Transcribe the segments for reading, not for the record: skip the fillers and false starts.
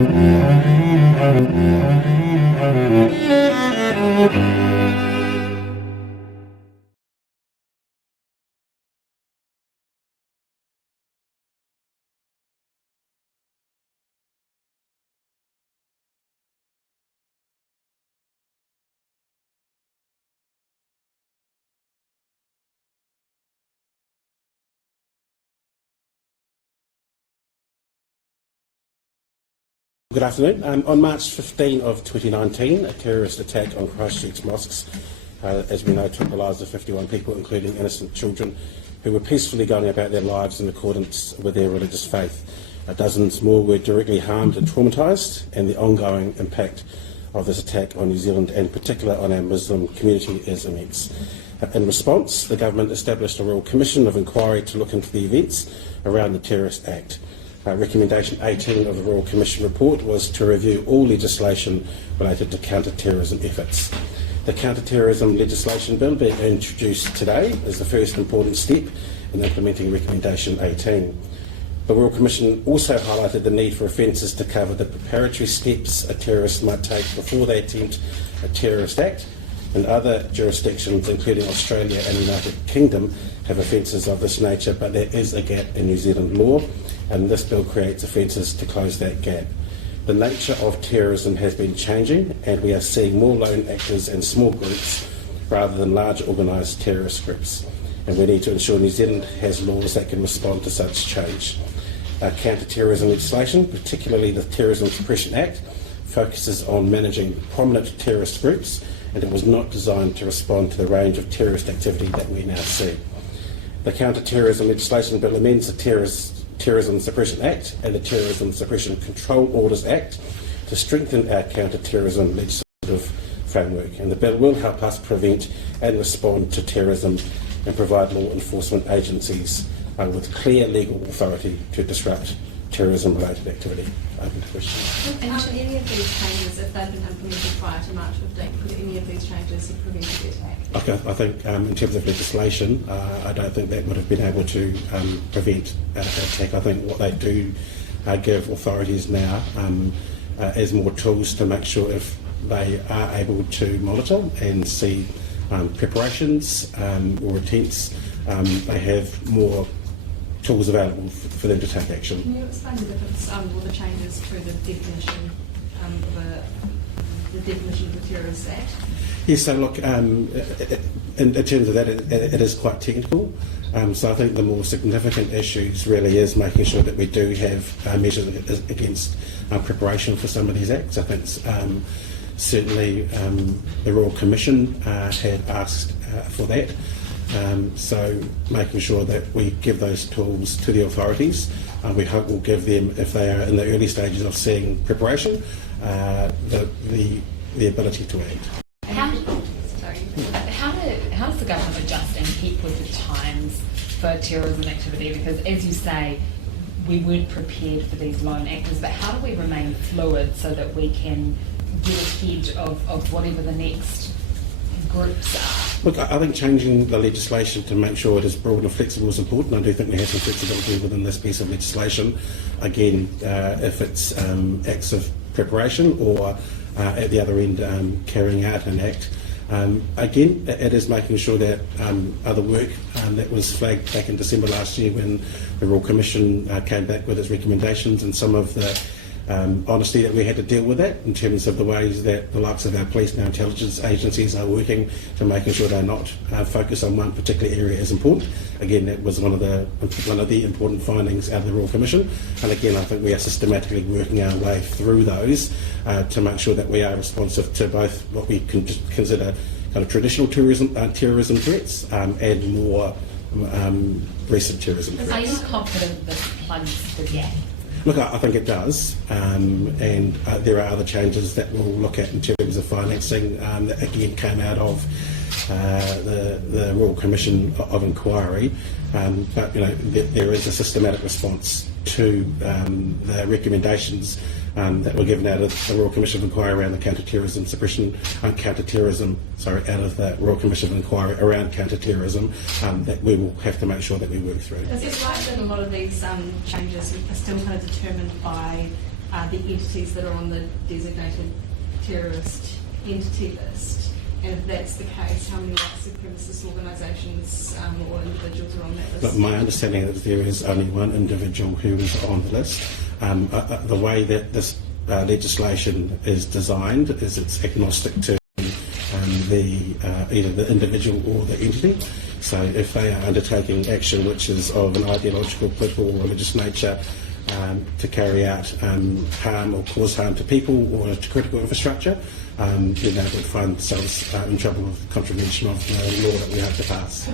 Good afternoon. On March 15 of 2019, a terrorist attack on Christchurch mosques, as we know, took the lives of 51 people, including innocent children who were peacefully going about their lives in accordance with their religious faith. Dozens more were directly harmed and traumatised, and the ongoing impact of this attack on New Zealand, and in particular on our Muslim community, is immense. In response, the government established a Royal Commission of Inquiry to look into the events around the terrorist act. Recommendation 18 of the Royal Commission report was to review all legislation related to counter-terrorism efforts. The counter-terrorism legislation bill being introduced today is the first important step in implementing Recommendation 18. The Royal Commission also highlighted the need for offences to cover the preparatory steps a terrorist might take before they attempt a terrorist act, and other jurisdictions, including Australia and the United Kingdom, have offences of this nature, but there is a gap in New Zealand law, and this bill creates offences to close that gap. The nature of terrorism has been changing, and we are seeing more lone actors and small groups rather than large organised terrorist groups, and we need to ensure New Zealand has laws that can respond to such change. Counter-terrorism legislation, particularly the Terrorism Suppression Act, focuses on managing prominent terrorist groups, and it was not designed to respond to the range of terrorist activity that we now see. The Counter-Terrorism Legislation Bill amends the Terrorism Suppression Act and the Terrorism Suppression Control Orders Act to strengthen our counter-terrorism legislative framework, and the bill will help us prevent and respond to terrorism and provide law enforcement agencies with clear legal authority to disrupt terrorism-related activity. Open to questions. And could any of these changes, if they'd been implemented prior to March 15, could any of these changes have prevented the attack? Okay, I think in terms of legislation, I don't think that would have been able to prevent an attack. I think what they do give authorities now is more tools to make sure if they are able to monitor and see preparations or attempts, they have more tools available for them to take action. Can you explain the difference or the changes to the definition of the Terrorist Act? Yes, so look, in terms of that, it is quite technical. So I think the more significant issues really is making sure that we do have measures against preparation for some of these acts. I think certainly the Royal Commission had asked for that. So making sure that we give those tools to the authorities. We hope we'll give them, if they are in the early stages of seeing preparation, the ability to act. How does the government adjust and keep with the times for terrorism activity? Because as you say, we weren't prepared for these lone actors, but how do we remain fluid so that we can get ahead of whatever the next groups are? Look, I think changing the legislation to make sure it is broad and flexible is important. I do think we have some flexibility within this piece of legislation. Again, if it's acts of preparation or at the other end carrying out an act. Again, it is making sure that other work that was flagged back in December last year when the Royal Commission came back with its recommendations, and some of the honesty that we had to deal with that in terms of the ways that the likes of our police and our intelligence agencies are working to making sure they're not focused on one particular area is important. Again, that was one of the important findings out of the Royal Commission, and again I think we are systematically working our way through those to make sure that we are responsive to both what we can consider kind of traditional terrorism threats and more recent terrorism threats. Are you confident this plugs the gap? Look, I think it does, and there are other changes that we'll look at in terms of financing that again came out of the Royal Commission of Inquiry, but you know there is a systematic response to the recommendations that were given out of the Royal Commission of Inquiry around the counter-terrorism suppression, out of the Royal Commission of Inquiry around counter-terrorism that we will have to make sure that we work through. Is it right that a lot of these changes are still kind of determined by are the entities that are on the designated terrorist entity list? And if that's the case, how many white supremacist organisations or individuals are on that list? But my understanding is there is only one individual who is on the list. The way that this legislation is designed is it's agnostic to either the individual or the entity. So if they are undertaking action which is of an ideological, political or religious nature to carry out harm or cause harm to people or to critical infrastructure, then they would find themselves in trouble with contravention of the law that we have to pass.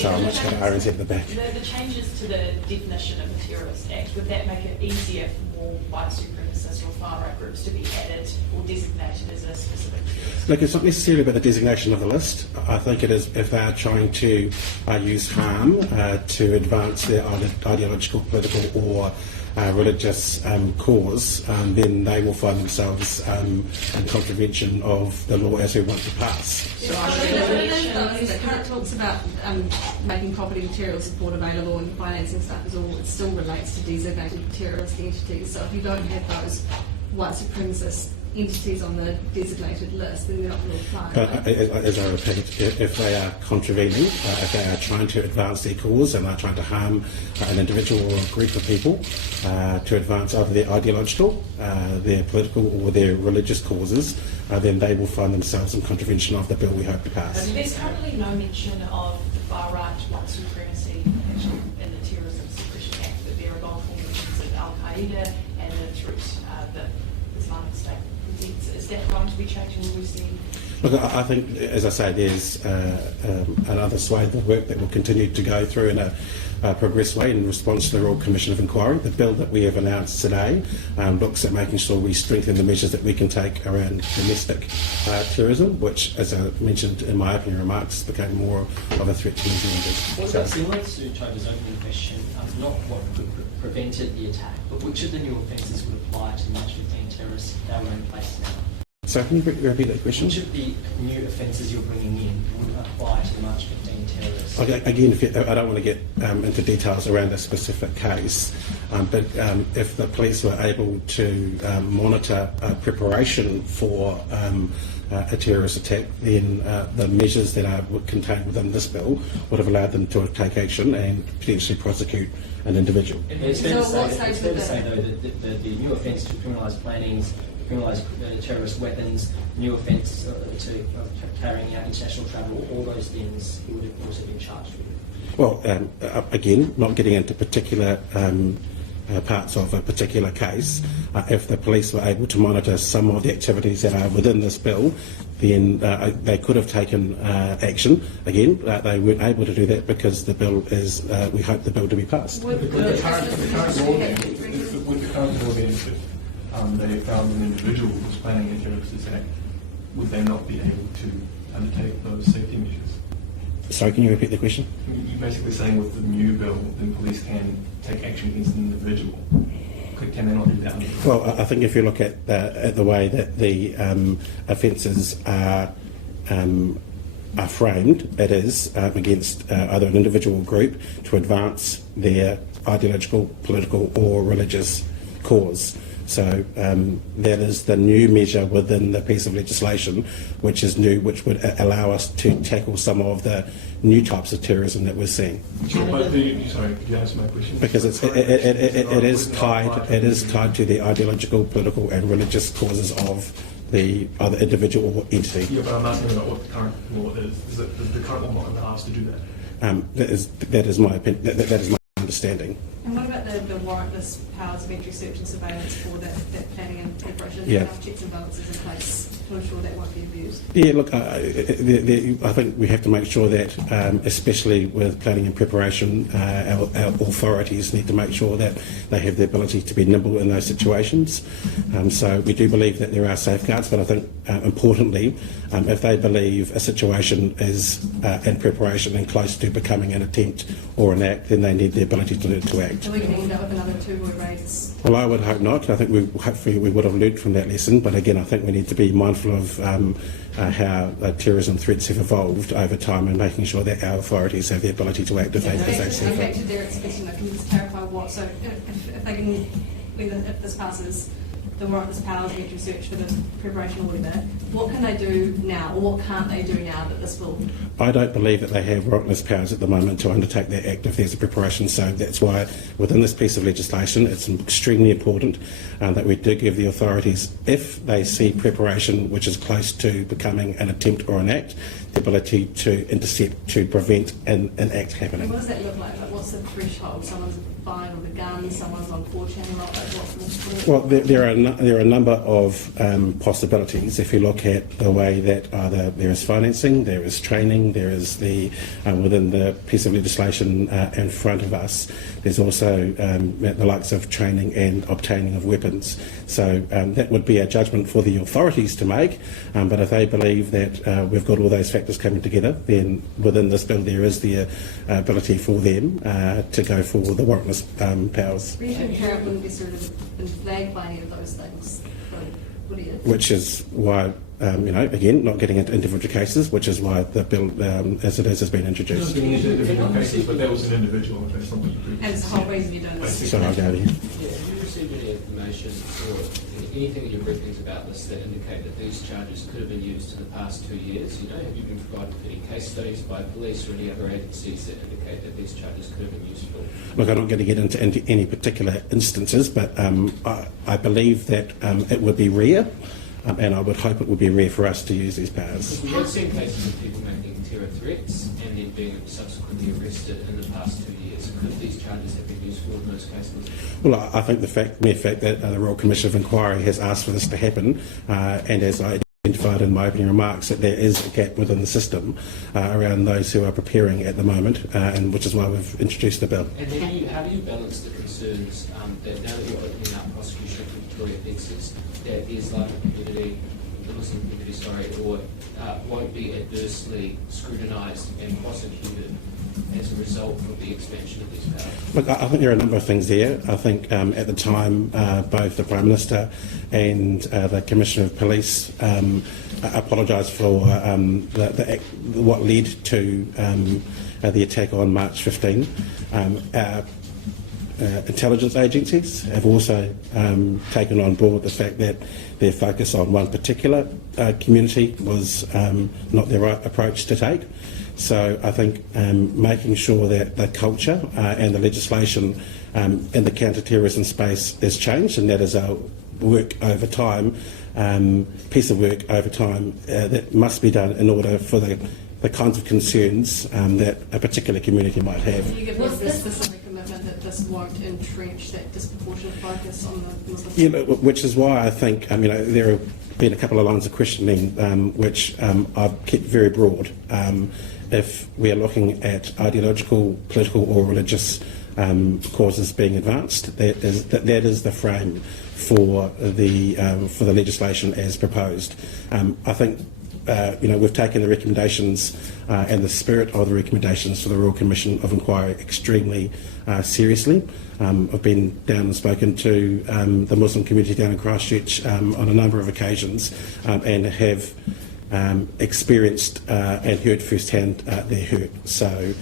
So I'm much going to RNZ at the back. The changes to the definition of a terrorist act, would that make it easier for more white supremacist or far-right groups to be added or designated as a specific terrorist? Look, it's not necessarily about the designation of the list. I think it is if they are trying to use harm to advance their ideological, political or religious cause, then they will find themselves in contravention of the law as we want to pass. It kind of talks about making property material support available and financing stuff is all, it still relates to designated terrorist entities. So if you don't have those white supremacist entities on the designated list, then they're not going to apply. But as I repeat, if they are contravening, if they are trying to advance their cause and are trying to harm an individual or a group of people to advance either their ideological, their political or their religious causes, then they will find themselves in contravention of the bill we hope to pass. There's currently no mention of the far-right white supremacy actually in the Terrorism Suppression Act, but there are both mentions of Al-Qaeda and the threat that Islamic State presents. Is that going to be changing? Will we see? Look, I think, as I say, there's another swathe of work that will continue to go through in a progressive way in response to the Royal Commission of Inquiry. The bill that we have announced today looks at making sure we strengthen the measures that we can take around domestic terrorism, which, as I mentioned in my opening remarks, became more of a threat to New Zealanders. What about similar to Toby's opening question, not what prevented the attack, but which of the new offences would apply to the March 15 terrorists that were in place now? So can you repeat that question? Which of the new offences you're bringing in would apply to the March 15 terrorists? Okay, again, I don't want to get into details around a specific case, but if the police were able to monitor preparation for a terrorist attack, then the measures that are contained within this bill would have allowed them to take action and potentially prosecute an individual. It's fair to say, though, that the new offence to criminalise plannings, criminalise terrorist weapons, new offence to carrying out international travel, all those things he would have also been charged with. Well, again, not getting into particular parts of a particular case, if the police were able to monitor some of the activities that are within this bill, then they could have taken action. Again, they weren't able to do that because the bill is, we hope the bill to be passed. With the current law then, if they found an individual who was planning a terrorist attack, would they not be able to undertake those safety measures? Sorry, can you repeat the question? You're basically saying with the new bill, then police can take action against an individual. Can they not do that? Well, I think if you look at the way that the offences are framed, it is against either an individual group to advance their ideological, political or religious cause. So that is the new measure within the piece of legislation, which is new, which would allow us to tackle some of the new types of terrorism that we're seeing. Sure, but sorry, could you answer my question? Because it is tied to the ideological, political and religious causes of the other individual or entity. Yeah, but I'm asking about what the current law is. Does the current law not allow us to do that? That is my opinion. That is my understanding. And what about the warrantless powers of entry, search and surveillance for that planning and preparation? Yeah. Enough checks and balances in place to ensure that won't be abused? Yeah, look, I think we have to make sure that, especially with planning and preparation, our authorities need to make sure that they have the ability to be nimble in those situations. So we do believe that there are safeguards, but I think importantly, if they believe a situation is in preparation and close to becoming an attempt or an act, then they need the ability to act. So we're going to end up with another 2 Roy raids? Well, I would hope not. I think hopefully we would have learned from that lesson. But again, I think we need to be mindful of how terrorism threats have evolved over time and making sure that our authorities have the ability to act if they see Back fit. to Derek's question, can you just clarify what? So if they can if this passes, the warrantless powers need to search for the preparation or whatever, what can they do now, or what can't they do now that this will? I don't believe that they have warrantless powers at the moment to undertake that act if there's a preparation. So that's why within this piece of legislation it's extremely important that we do give the authorities, if they see preparation which is close to becoming an attempt or an act, the ability to intercept, to prevent an act happening. What does that look like? Like, what's the threshold? Someone's buying on the gun, someone's on 4chan, like what's Well, there are a number of possibilities. If you look at the way that either there is financing, there is training, there is the within the piece of legislation in front of us, there's also the likes of training and obtaining of weapons. So that would be a judgment for the authorities to make. But if they believe that we've got all those factors coming together, then within this bill there is the ability for them to go for the warrantless powers. Regional Carrot wouldn't be sort of been flagged by any of those things, would it? Which is why, again, not getting into individual cases, which is why the bill, as it is, has been Not introduced. getting into individual cases, but that was an individual, that's something you do. And it's the whole reason you're doing this. So I'll go there. Yeah, have you received any information or anything in your briefings about this that indicate that these charges could have been used in the past 2 years? Have you been provided with any case studies by police or any other agencies that indicate that these charges could have been used for? Look, I'm not going to get into any particular instances, but I believe that it would be rare, and I would hope it would be rare for us to use these powers. Because we have seen cases of people making terror threats and then being subsequently arrested in the past 2 years. Could these charges have been useful in those cases? Well, I think the mere fact that the Royal Commission of Inquiry has asked for this to happen, and as I identified in my opening remarks, that there is a gap within the system around those who are preparing at the moment, and which is why we've introduced the bill. And then how do you balance the concerns that now that you're opening up prosecution of Victoria offences, that the Islamic community, the Muslim community, won't be adversely scrutinised and prosecuted as a result of the expansion of these powers? Look, I think there are a number of things there. I think at the time, both the Prime Minister and the Commissioner of Police apologised for what led to the attack on March 15. Intelligence agencies have also taken on board the fact that their focus on one particular community was not the right approach to take. So I think making sure that the culture and the legislation in the counter-terrorism space is changed, and that is a work over time, piece of work over time that must be done in order for the kinds of concerns that a particular community might have. Can you give us the specific commitment that this won't entrench that disproportionate focus on the Muslim? Yeah, which is why I think there have been a couple of lines of questioning which I've kept very broad. If we are looking at ideological, political or religious causes being advanced, that is the frame for the legislation as proposed. I think we've taken the recommendations and the spirit of the recommendations for the Royal Commission of Inquiry extremely seriously. I've been down and spoken to the Muslim community down in Christchurch on a number of occasions and have experienced and heard firsthand their hurt. So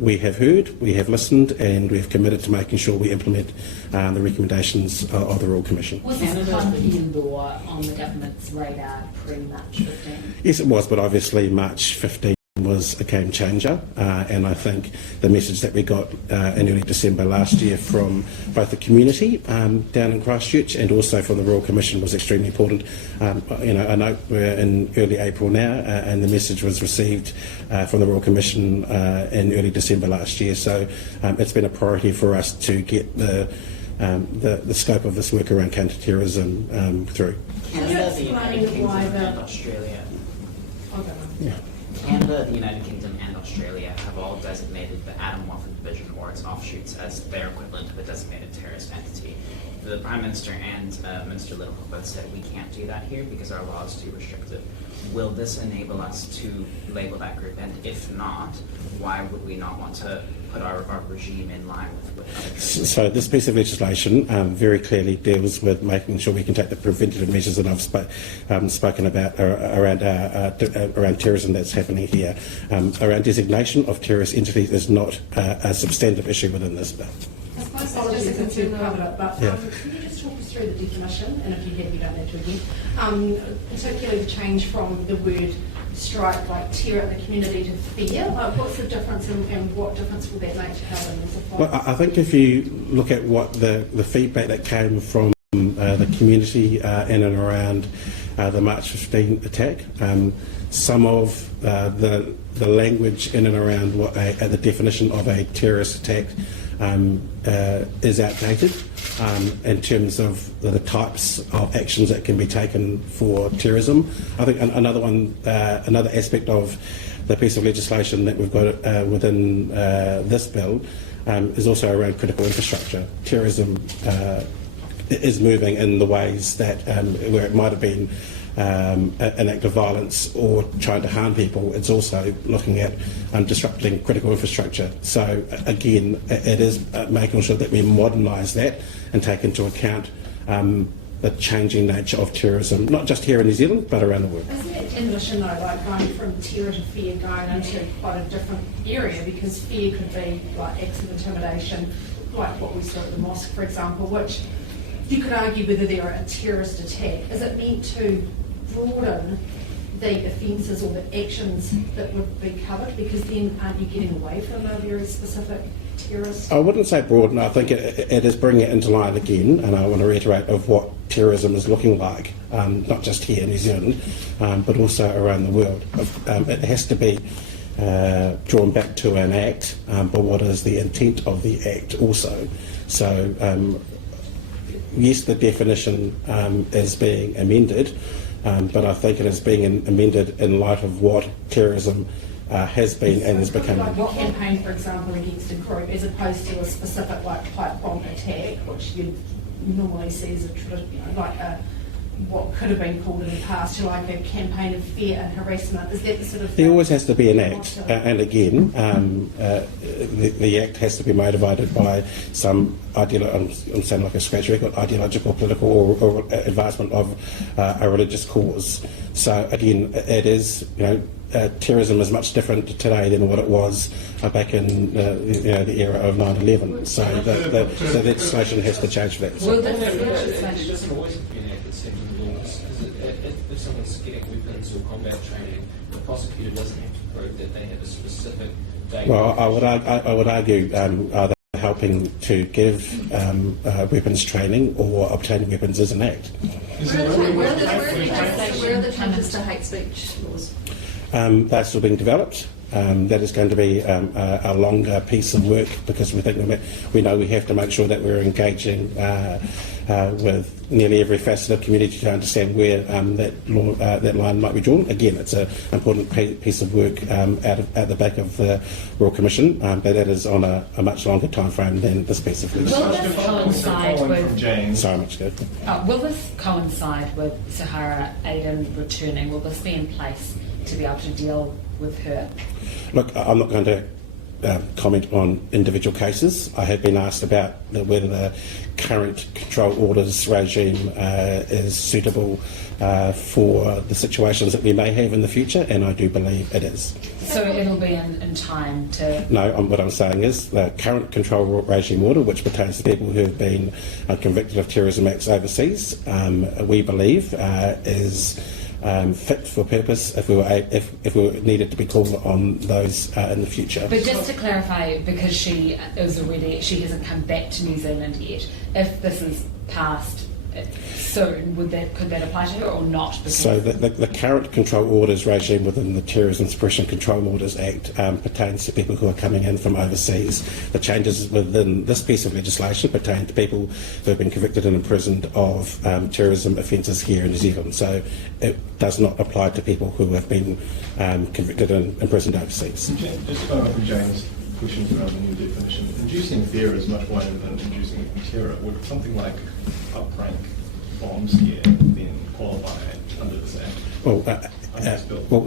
we have heard, we have listened, and we've committed to making sure we implement the recommendations of the Royal Commission. Was this Canadian law on the government's radar pre-March 15? Yes, it was, but obviously March 15 was a game changer, and I think the message that we got in early December last year from both the community down in Christchurch and also from the Royal Commission was extremely important. I know we're in early April now, and the message was received from the Royal Commission in early December last year. So it's been a priority for us to get the scope of this work around counter-terrorism through. Canada, the United Kingdom, and Australia. Canada, the United Kingdom, and Australia have all designated the Atom Warfare Division or its offshoots as their equivalent of a designated terrorist entity. The Prime Minister and Minister Little both said we can't do that here because our law is too restrictive. Will this enable us to label that group? And if not, why would we not want to put our regime in line with other countries? So this piece of legislation very clearly deals with making sure we can take the preventative measures that I've spoken about around terrorism that's happening here. Around designation of terrorist entities is not a substantive issue within this bill. I suppose it's just a concern, but Yeah. can you just through the definition, and if you have, you don't need to again, particularly the change from the word strike, like tear up the community, to fear. Like, what's the difference, and what difference will that make to how it is applied? Well, I think if you look at what the feedback that came from the community in and around the March 15 attack, some of the language in and around what the definition of a terrorist attack is outdated in terms of the types of actions that can be taken for terrorism. I think another aspect of the piece of legislation that we've got within this bill is also around critical infrastructure. Terrorism is moving in the ways that where it might have been an act of violence or trying to harm people, it's also looking at disrupting critical infrastructure. So again, it is making sure that we modernise that and take into account the changing nature of terrorism, not just here in New Zealand, but around the world. Isn't that definition, though, like going from terror to fear, going into quite a different area, because fear could be like acts of intimidation, like what we saw at the mosque, for example, which you could argue whether they're a terrorist attack. Is it meant to broaden the offences or the actions that would be covered? Because then aren't you getting away from a very specific terrorist? I wouldn't say broaden. I think it is bringing it into line again, and I want to reiterate of what terrorism is looking like, not just here in New Zealand, but also around the world. It has to be drawn back to an act, but what is the intent of the act also? So yes, the definition is being amended, but I think it is being amended in light of what terrorism has been and is becoming. Like what campaign, for example, against a group, as opposed to a specific like pipe bomb attack, which you normally see as what could have been called in the past, like a campaign of fear and harassment. Is that the sort of thing? There always has to be an act, and again, the act has to be motivated by some I'm saying like a scratch record, ideological, political, or advancement of a religious cause. So again, it is, terrorism is much different today than what it was back in the era of 9/11. So the legislation has to change for that. Well, It doesn't always have to be an act that's set in the laws, because if someone's getting weapons or combat training, the prosecutor doesn't have to prove that they have a specific date. Well, I would argue are they helping to give weapons training or obtaining weapons is an act. Where are the changes to hate speech laws? They're still being developed. That is going to be a longer piece of work, because we know we have to make sure that we're engaging with nearly every facet of community to understand where that line might be drawn. Again, it's an important piece of work at the back of the Royal Commission, but that is on a much longer time frame than this piece of legislation. Will this coincide with? Sorry, much good. Will this coincide with Sahara Aiden returning? Will this be in place to be able to deal with her? Look, I'm not going to comment on individual cases. I have been asked about whether the current control orders regime is suitable for the situations that we may have in the future, and I do believe it is. So it'll be in time to... No, what I'm saying is the current control regime order, which pertains to people who have been convicted of terrorism acts overseas, we believe is fit for purpose if we needed to be called on those in the future. But just to clarify, because she hasn't come back to New Zealand yet, if this is passed soon, could that apply to her or not? So the current control orders regime within the Terrorism Suppression Control Orders Act pertains to people who are coming in from overseas. The changes within this piece of legislation pertain to people who have been convicted and imprisoned of terrorism offences here in New Zealand. So it does not apply to people who have been convicted and imprisoned overseas. Just going back to James' questions around the new definition, inducing fear is much wider than inducing terror. Would something like up-rank bombs here then qualify under this act?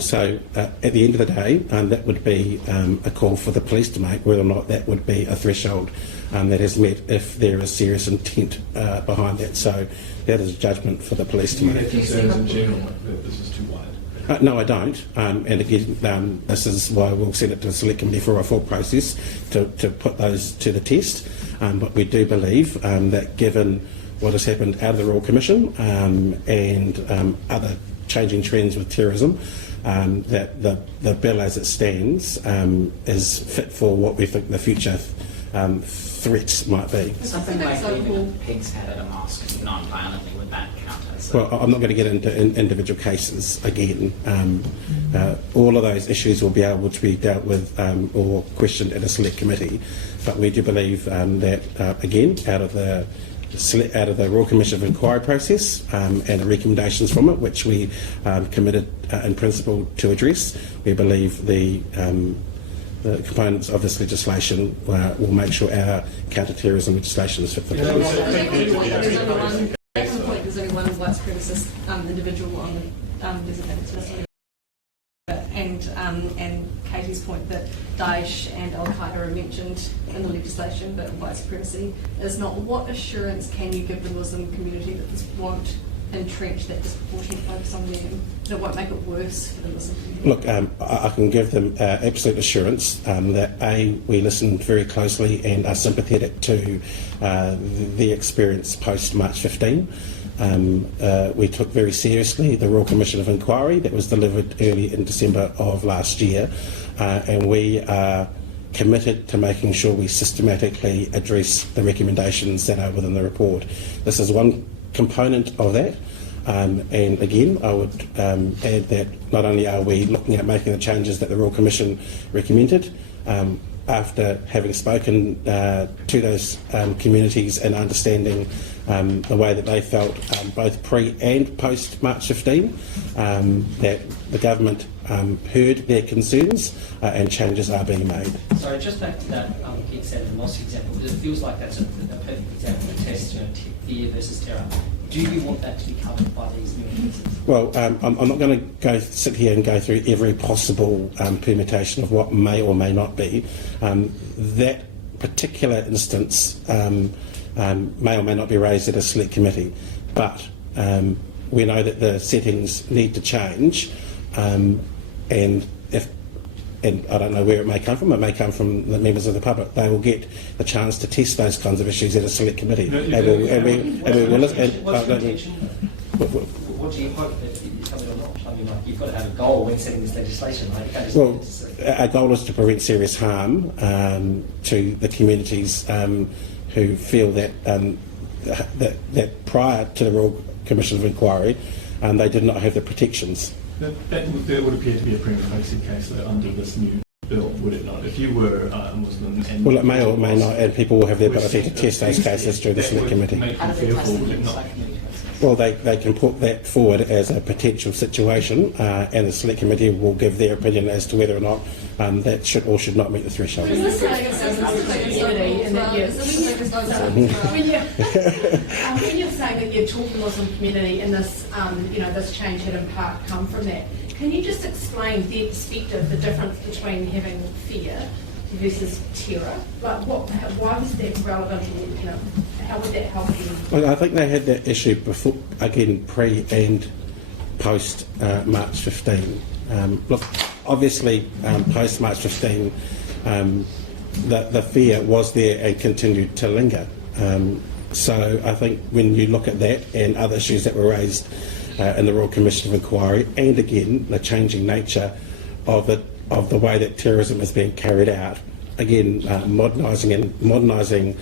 So at the end of the day, that would be a call for the police to make whether or not that would be a threshold that is met if there is serious intent behind that. So that is a judgment for the police to Do you make. have concerns in general that this is too wide? No, I don't. And again, this is why we'll send it to the Select Committee for a full process to put those to the test. But we do believe that given what has happened out of the Royal Commission and other changing trends with terrorism, that the bill as it stands is fit for what we think the future threats might be. Something like leaving a pig's head at a mosque non-violently, would that count as? Well, I'm not going to get into individual cases again. All of those issues will be able to be dealt with or questioned in a select committee, but we do believe that, again, out of the Royal Commission of Inquiry process and the recommendations from it, which we committed in principle to address, we believe the components of this legislation will make sure our counter-terrorism legislation is fit for purpose. There's only one white supremacist individual on the designated list. And Katie's point that Daesh and Al-Qaeda are mentioned in the legislation, but white supremacy is not. What assurance can you give the Muslim community that this won't entrench that disproportionate focus on them, that it won't make it worse for the Muslim community? Look, I can give them absolute assurance that we listened very closely and are sympathetic to the experience post March 15. We took very seriously the Royal Commission of Inquiry that was delivered early in December of last year, and we are committed to making sure we systematically address the recommendations that are within the report. This is one component of that, and again I would add that not only are we looking at making the changes that the Royal Commission recommended, after having spoken to those communities and understanding the way that they felt both pre and post March 15, that the government heard their concerns and changes are being made. Sorry, just back to that Keith said the mosque example, because it feels like that's a perfect example of a test, fear versus terror. Do you want that to be covered by these new offences? Well, I'm not going to sit here and go through every possible permutation of what may or may not be. That particular instance may or may not be raised at a select committee, but we know that the settings need to change, and I don't know where it may come from. It may come from the members of the public. They will get the chance to test those kinds of issues at a select committee. What's your intention? What do you hope that you come or not? I mean, like, you've got to have a goal when setting this legislation, right? You can't just our goal is to prevent serious harm to the communities who feel that that prior to the Royal Commission of Inquiry, they did not have the protections. That would appear to be a prima facie case though, under this new bill, would it not? If you were a Muslim and... Well, it may or may not, and people will have the ability to test those cases through the select committee. Make you fearful, would it not? Well, they can put that forward as a potential situation, and the select committee will give their opinion as to whether or not that should or should not meet the threshold. When you're saying that you're talking Muslim community and this, this change had in part come from that, can you just explain their perspective, the difference between having fear versus terror? Like, why was that relevant? How would that help you? Well, I think they had that issue before, again, pre and post March 15. Look, obviously, post March 15, the fear was there and continued to linger. So I think when you look at that and other issues that were raised in the Royal Commission of Inquiry, and again the changing nature of the way that terrorism is being carried out, again modernising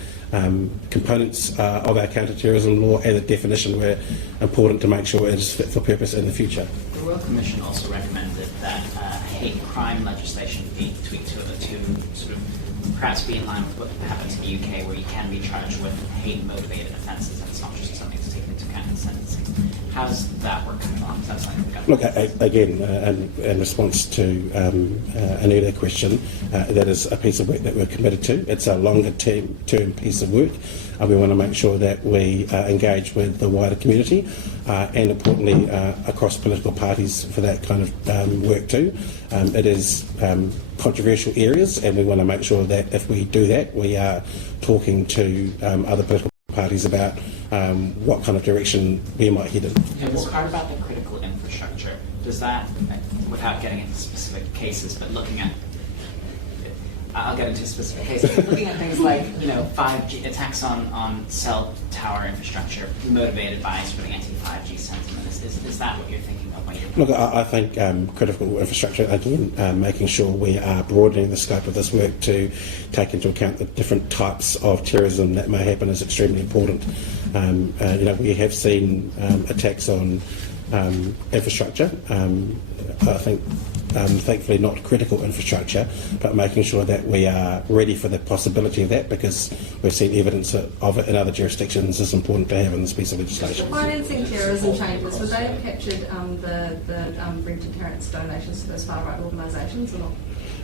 components of our counter-terrorism law and the definition were important to make sure it is fit for purpose in the future. The Royal Commission also recommended that hate crime legislation be tweaked to sort of perhaps be in line with what happens in the UK, where you can be charged with hate-motivated offences, and it's not just something to take into account in sentencing. How's that work coming along? Is that something the government... Look, again, in response to an earlier question, that is a piece of work that we're committed to. It's a longer-term piece of work. We want to make sure that we engage with the wider community and, importantly, across political parties for that kind of work too. It is controversial areas, and we want to make sure that if we do that, we are talking to other political parties about what kind of direction we might head in. And what part about the critical infrastructure, does that, without getting into specific cases, but looking at I'll get into specific cases. Looking at things like, 5G attacks on cell tower infrastructure motivated by sort of anti-5G sentiment. Is that what you're thinking of when you're? Look, I think critical infrastructure, again, making sure we are broadening the scope of this work to take into account the different types of terrorism that may happen is extremely important. We have seen attacks on infrastructure. I think thankfully not critical infrastructure, but making sure that we are ready for the possibility of that, because we've seen evidence of it in other jurisdictions, is important to have in this piece of legislation. Financing terrorism chambers, would they have captured the Brent deterrence donations to those far-right organisations or not?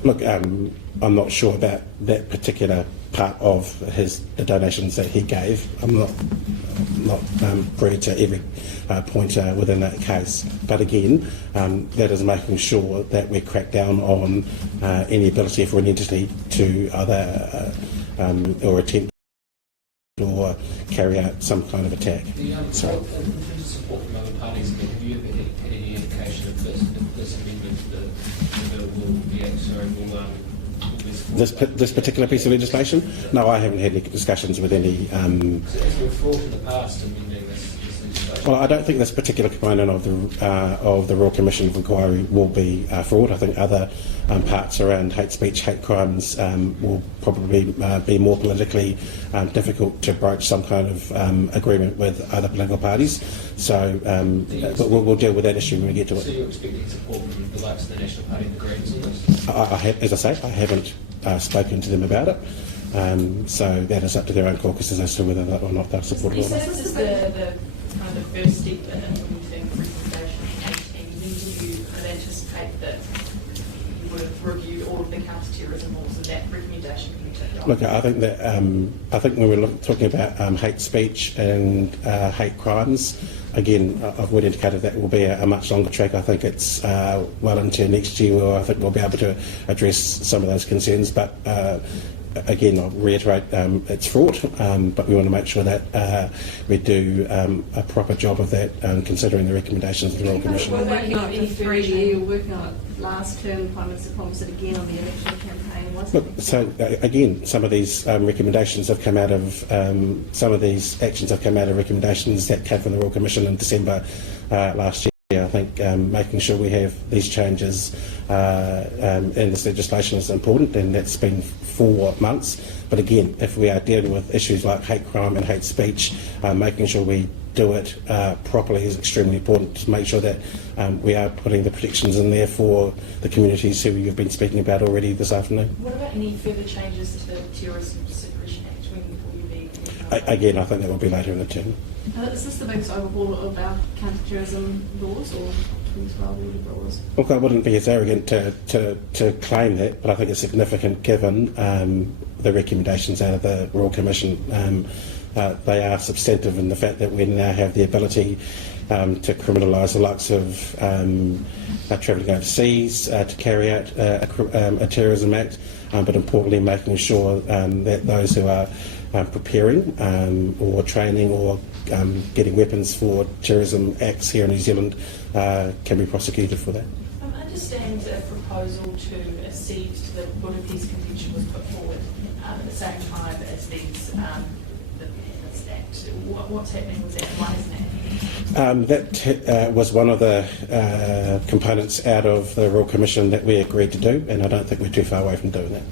Look, I'm not sure about that particular part of the donations that he gave. I'm not privy to every point within that case. But again, that is making sure that we crack down on any ability for an entity to either or attempt or carry out some kind of attack. In terms of support from other parties, have you ever had any indication of this amendment to the bill will be This particular piece of legislation? No, I haven't had any discussions with any. So as we've fought in the past amending this legislation? Well, I don't think this particular component of the Royal Commission of Inquiry will be fraught. I think other parts around hate speech, hate crimes will probably be more politically difficult to broach some kind of agreement with other political parties. So, but we'll deal with that issue when we get to it. So you're expecting support from the likes of the National Party and the Greens on this? As I say, I haven't spoken to them about it. So that is up to their own caucuses as to whether or not they'll support it or not. This is the kind of first step in implementing recommendation 18. When do you kind of anticipate that you would have reviewed all of the counter-terrorism laws and that recommendation can be taken on? Look, I think when we're talking about hate speech and hate crimes, again, I've already indicated that will be a much longer track. I think it's well into next year where I think we'll be able to address some of those concerns. But again, I'll reiterate, it's fraught, but we want to make sure that we do a proper job of that, considering the recommendations of the Royal Commission. We're working on it for 3 years. We're working on it last term. Prime Minister promised it again on the election campaign, wasn't Look, so again, some of these recommendations have come out of some of these actions have come out of recommendations that came from the Royal Commission in December last year. I think making sure we have these changes in this legislation is important, and that's been 4 months. But again, if we are dealing with issues like hate crime and hate speech, making sure we do it properly is extremely important to make sure that we are putting the protections in there for the communities who you've been speaking about already this afternoon. What about any further changes to the Terrorism Suppression Act? When will you be? Again, I think that will be later in the term. Is this the biggest overhaul of our counter-terrorism laws or 2012 laws? Look, I wouldn't be as arrogant to claim that, but I think it's significant given the recommendations out of the Royal Commission. They are substantive in the fact that we now have the ability to criminalise the likes of travelling overseas to carry out a terrorism act, but importantly making sure that those who are preparing or training or getting weapons for terrorism acts here in New Zealand can be prosecuted for that. I understand a proposal to accede to the Budapest Convention was put forward at the same time as these this act. What's happening with that? Why isn't it? That was one of the components out of the Royal Commission that we agreed to do, and I don't think we're too far away from doing that.